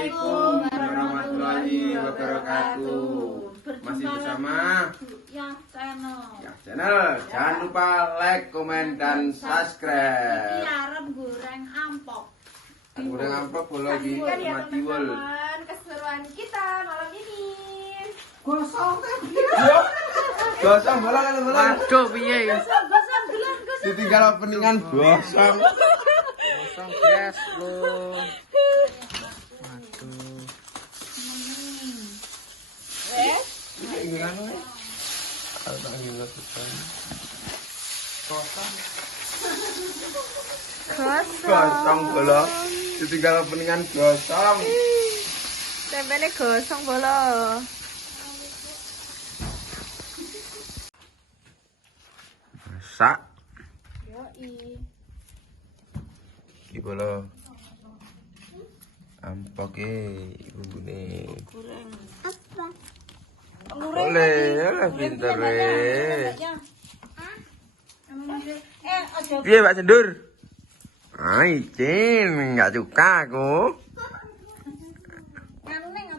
Assalamualaikum warahmatullahi wabarakatuh. Masih bersama channel. Jangan lupa like, komen, dan subscribe. Arep goreng ampok. Goreng ampok boleh di Madiwul. Keseruan kita malam ini. Gosong bola kan bola. Waduh piye? Gosong gelan gosong. Ditinggal peningan gosong. Kosong guys lo. Waduh. Wes. Ingat loh. Tak ingat pesan. Gosong. Gosong bola. Ditinggal peningan gosong. Tempene gosong bola. Masak. Yoi. Iki bola. Ampoke ibune. Goreng. Boleh, lah pinter Aja. Piye Pak Cendur? Ah, izin, enggak suka aku. Anu ning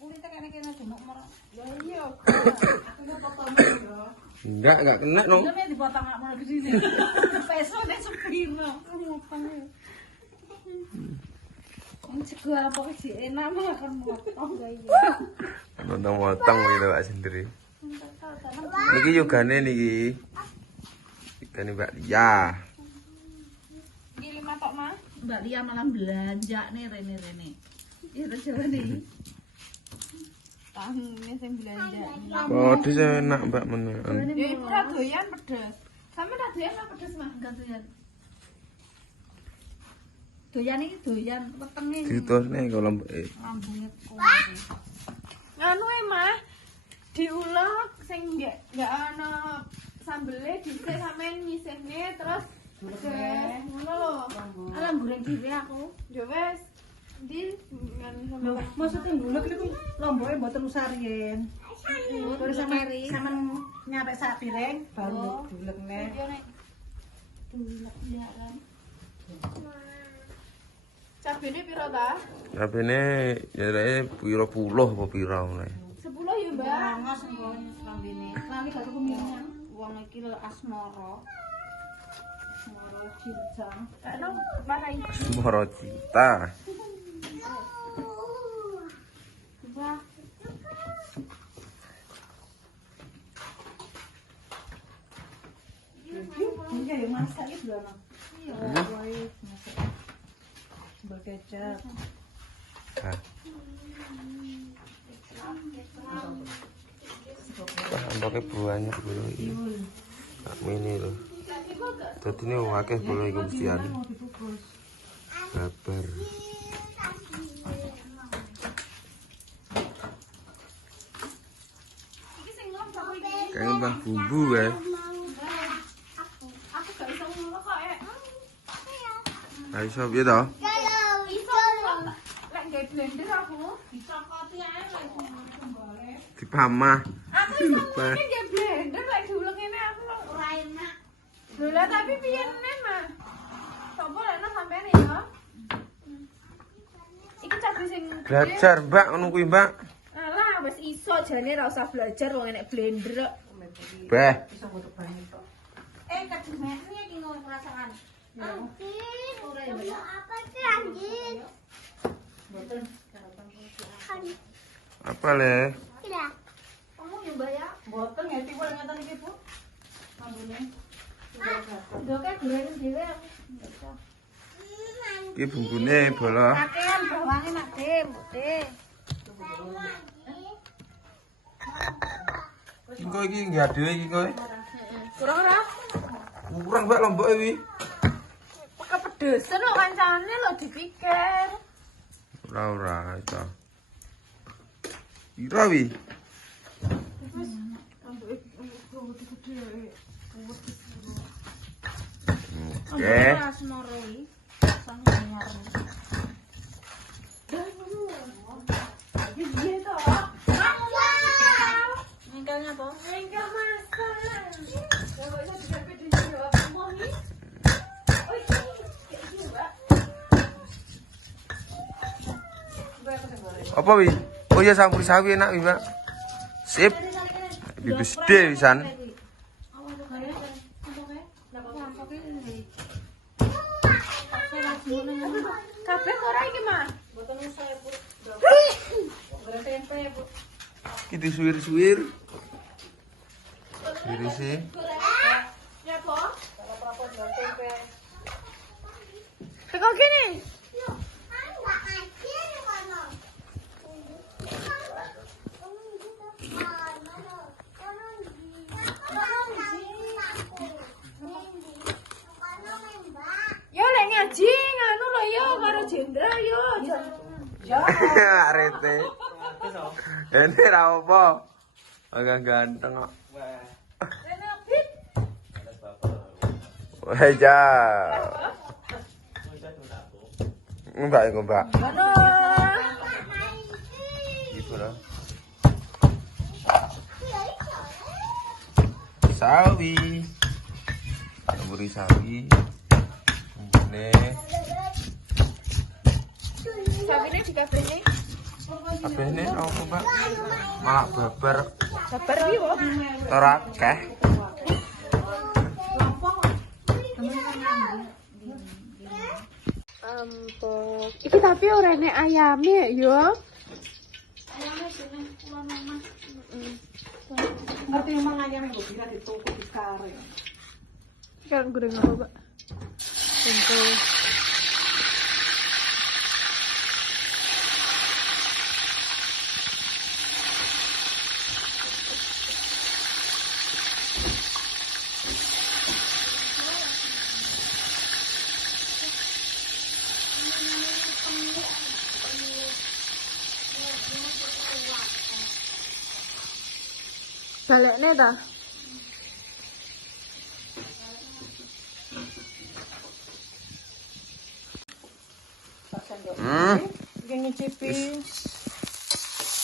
kulite kene-kene demok moro. Ya iya. Enggak kena no. Ini dipotong nggak mau di sini. Peso deh sepiro. Ini juga apa sih? Enak mah kan motong guys. Motong gitu Pak Cendur. Niki yogane niki. Igane Mbak Lia. Kirim tok mah. Mbak Lia malah belanja nih rene. Iya terus nih. Tangannya sing belanja. Pedes enak Mbak menekan. Ya ibu ra doyan pedes. Sampe ra doyan apa pedes mah? Enggak doyan. Doyan iki doyan wetenge. Ditosne kalau Lambungnya kuat. Anu mah diulek sing enggak ana sambele dhisik sampean nyisihne terus ngono lho. Ala goreng dhewe aku. Ya wis. Di Loh, maksudnya ngulek niku lomboke mboten usah riyen. Terus sampean nyampe sak piring baru diulekne. Dulek jaran. Cabene piro ta? Cabene ya rek pira puluh apa pira ngene. 10 ya, Mbak. Mas ngono sambene. Lali gak tuku minyak. Wong iki lho asmara. Asmara cincang. Anu mana iki? Semoro cinta. Wah. Iya ya masak iki lho. Iya, wae masak. Sambal kecap. Ah. Ampoke banyak dulu iki. Tak mini lho. Dadi ne akeh bola iku mestian. Mau dibungkus. Sabar. Kayak mbah bumbu ya. Aku gak iso ngono kok, Ayo iso piye to? Iso lek nggae blender aku dicokoti ae lek kembale. Dipamah. Aku iso nggae blender lek diulek ngene aku ora enak. Lho lah tapi piye mah? Sopo lek nang sampean ya? Iki cabe sing Belajar Mbak ngono kuwi Mbak. alah wis iso jane ra usah belajar wong enek blender. Beh. Iso foto banyak kok. Kedemetne iki ngono perasaan. Anjir, apa sih anjir? Mboten. Apa le? Tidak. Kamu yo Mbak ya? Mboten ngerti kok ngeten iki, Bu. Sambune. Ndoke goreng dhewe aku. Iki bumbune bola. Kakean bawange nak Dim, Putih. Iki kok iki enggak dhewe iki kowe. Kurang ora? Kurang Mbak lomboke wi. Kepedesan kok kancane lho dipikir. Ora itu. Ira wi. Oke. Asmara iki. Sange nyar. Iki piye to? Engkelnya to? Engkel masak. Ya kok iso digawe dhewe yo apa iki? Oh iki. Mbak. Mbak Apa wi? Oh iya campur sawi enak wi, Pak. Sip. Bibis gede wisan. Kabeh ora iki, Mas. Iki disuwir-suwir. Irisi. Ya, Po. Teko kene. Yo lek ngaji nganu lho yo karo Jendra yo. Arete. Ini ra apa. Agak ganteng kok. Wah, ja. Enggak, Mbak. Ngono. Gitu loh. Sawi. Buri sawi. Ini. Sabine dikabehne. Kabehne apa, Mbak? Malah babar. Sabar piye, Po? Ora akeh. Ampun. Iki tapi ora enek ayame yo. Ngerti emang ayam yang gue di toko di kare. Kan goreng apa, Pak? Untuk balekne ta? Iki nyicipi.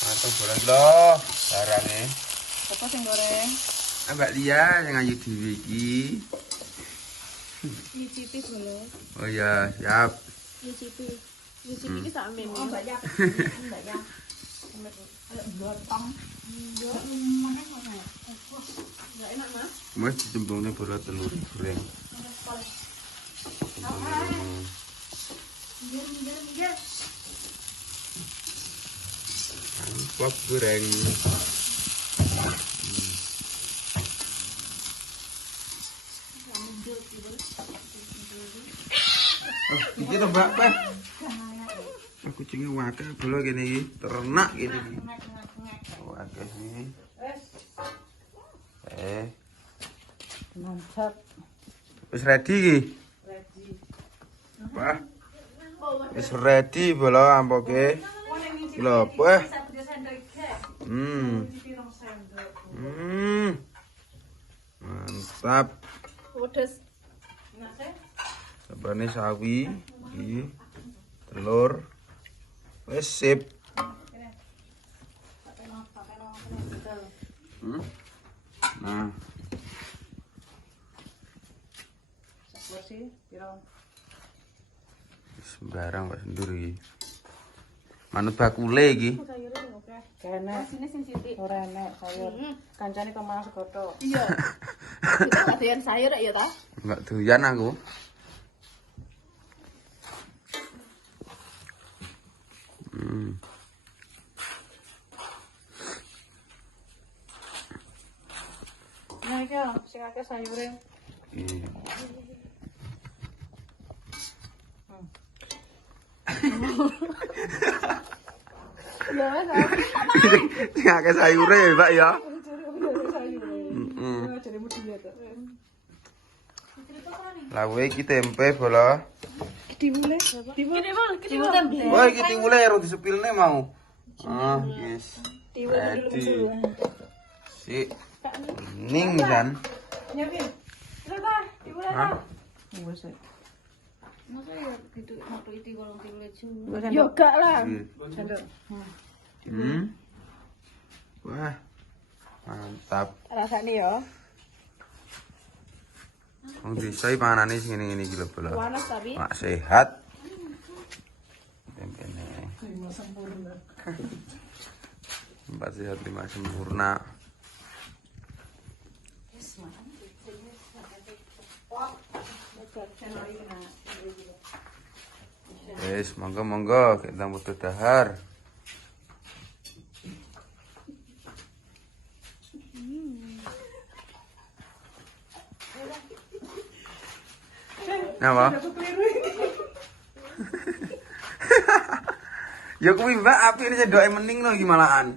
Atau boleh loh, barangnya. Apa sing goreng? Mbak Lia yang ngayu dhewe iki. Nyicipi dulu. Oh iya, siap. Nyicipi. Nyicipi iki sak men. Oh, Mbak Ya. Mbak Ya. Gotong. Enggak enak, Mas. Mas dicemplungnya bola telur goreng. Pop goreng. Oh, iki to, Mbak, Pak. Kucingnya wakil bola gini iki, ternak gini iki. Wakil iki. Mantap. Wis ready iki? Ready. Wah. Wis ready bola ampoke. Lho, wah. Mantap. Pedes. Sabane sawi, iki telur. Wis sip. Nah, Porsi piro? sembarang Pak Sendur iki. Manut bakule iki. Sayure sing oke. Kene Sini sing sithik. ora enek sayur. Kancane kok malah segoto. Iya. Kita gak doyan sayur ya ta? Enggak doyan aku. Nah iki lho, sing akeh sayure. Iya. Ya wes. Sing akeh sayure ya, Pak ya. Jarimu dia to. Lah kowe iki tempe bola. Dimulai. Dimulai tempe. Wah, iki tiwule ero disupilne mau. Ah, yes. Ready. Si. Ning kan. Nyapin. Udah ta, dimulai ta. Wes. Masa ya gitu satu itu kalau tilu Yo gak lah. Sendok. Wah. Mantap. Rasane yo. Wong desa iki panganane sing ngene-ngene iki lho bola. Panas tapi. Mak sehat. Tempene. 5 sempurna. 4 sehat 5 sempurna. Wes, monggo kita butuh dahar. Apa? Ya kuwi Mbak, api ini cedoke mending no iki malahan.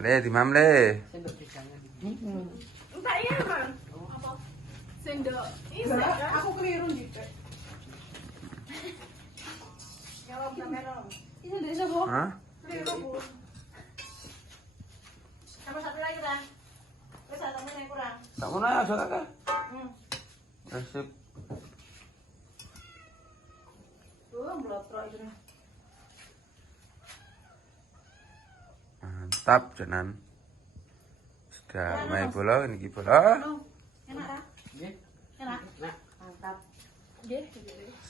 Le, dimam le. Enggak iya, Bang. Apa? Sendok. Ini Aku keliru gitu. Jawab kamera. Ini dari siapa? Hah? Keliru, Bu. Sama satu lagi, Bang. Terus ada temen yang kurang. Tak mau nanya soal apa? Hmm. Sip. Blotrok itu. Mantap jenan. Sudah main bola ini bola. Enak, Ra? Enak. Mantap.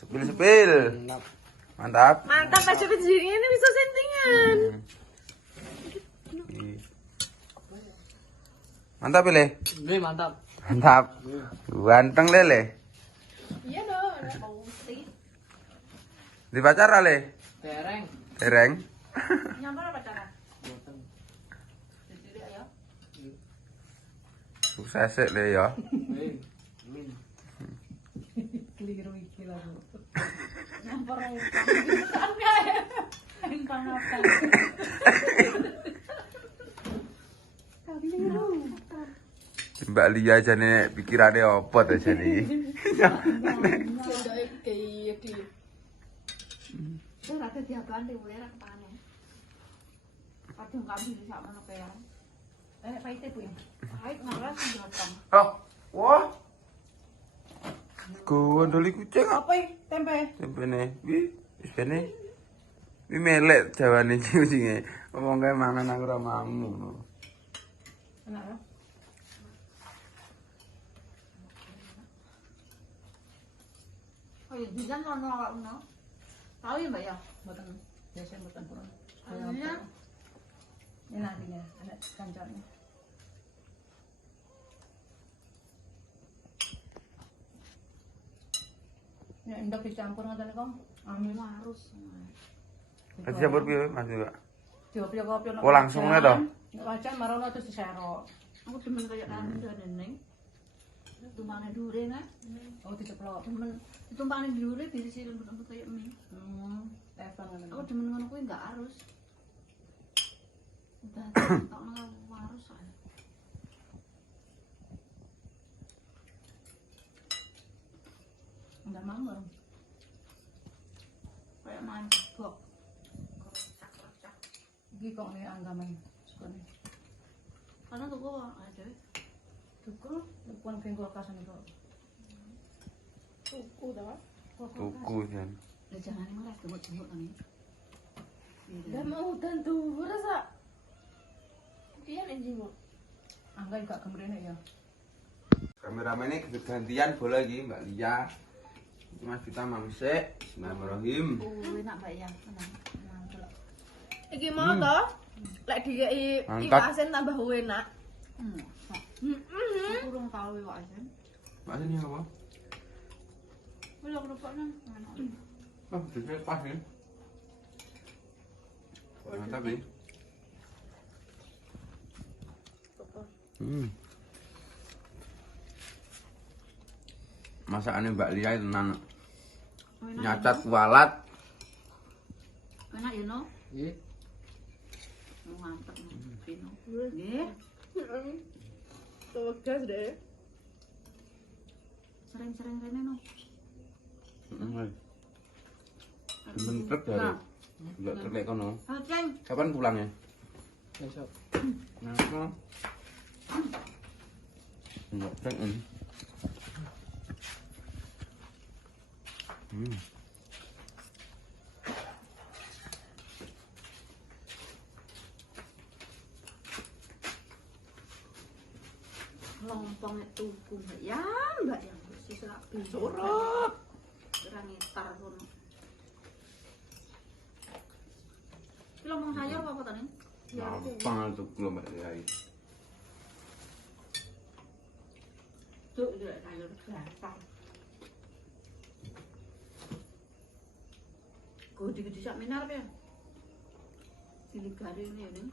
Sepil. Mantap. Mantap, Pak Cepet ini bisa sentingan. Mantap Le. Mantap. Mantap. Ganteng Le. Iya dong, ada pasti. Di pacar Le. Tereng. Tereng. Nyamper apa cara? Boten. Sukses Le ya. Min. Keliru iki lah, Bu. Nyamper Entah apa. Mbak Lia jane pikirane apa ta jane iki? sendoke kayak di. Ora ada diaban dhewe ora kepane. Kadang kami bisa ngono kaya. Enak paite, Bu. Pahit ngaras njotong. Oh, wah. Gondoli kucing apa? Apa iki? Tempe. Tempene. Wis bene. Wi melek jawane kucinge. Ngomong kae mangan aku ora mau. Enak ya? Oh iya, bisa ngono awak ngono. Tahu ya, Mbak ya? Boten. Biasa boten kurang. Iya. Enak ini, enak kancane. Ya, ndak dicampur ngoten kok. Amin. Harus. Nanti campur piye Mas Mbak? Diopyo-opyo Oh, langsung aja toh? Nek wajan marono terus diserok. Aku demen kaya anu neneng. Tumpane dure nah. Oh, diceplok. Demen tumpane dure dirisi lembut-lembut kaya mie. Tepan ngono. Aku demen ngono kuwi enggak harus. Udah tak mau harus aja. Enggak mau. Kayak main bok. Cak-cak. Iki kok nek anggaman sukane. Karena tuh gua aja. Tuku, pun kenggo kasan kok. Tuku dah. Tuku jan. Lah jangan malas jemut-jemut kan. Udah mau tentu rasa. Kian enjing. Angga juga kemrene ya. Kameramen ini gantian bola lagi Mbak Lia. Mas kita mangsek. Bismillahirrahmanirrahim. Enak Mbak ya. Tenang. Tenang. Iki mau toh? Lek dikei Mantap. ikan tambah enak. Aku kurang tahu ya aja. Mbak ini apa? Belum rupanya. Oh, jadi pas ya. Mantap ya. Masakannya Mbak Lia tenang. Nyacat kualat. Enak ya no? Nggih. Mantap. Pino. Nggih. Tuh gas deh. Sering-sering rene no. Bentrek dari. Enggak terlek kono. Ceng. Kapan pulangnya? Besok. Kenapa? Enggak trek ini. lompong itu mbak ya sih rapi Surat. kurang ngitar kono iki lompong sayur apa tadi Gampang tuh belum ada lagi. tuh ya sayur gampang gede-gede sak minar ya cilik gare ini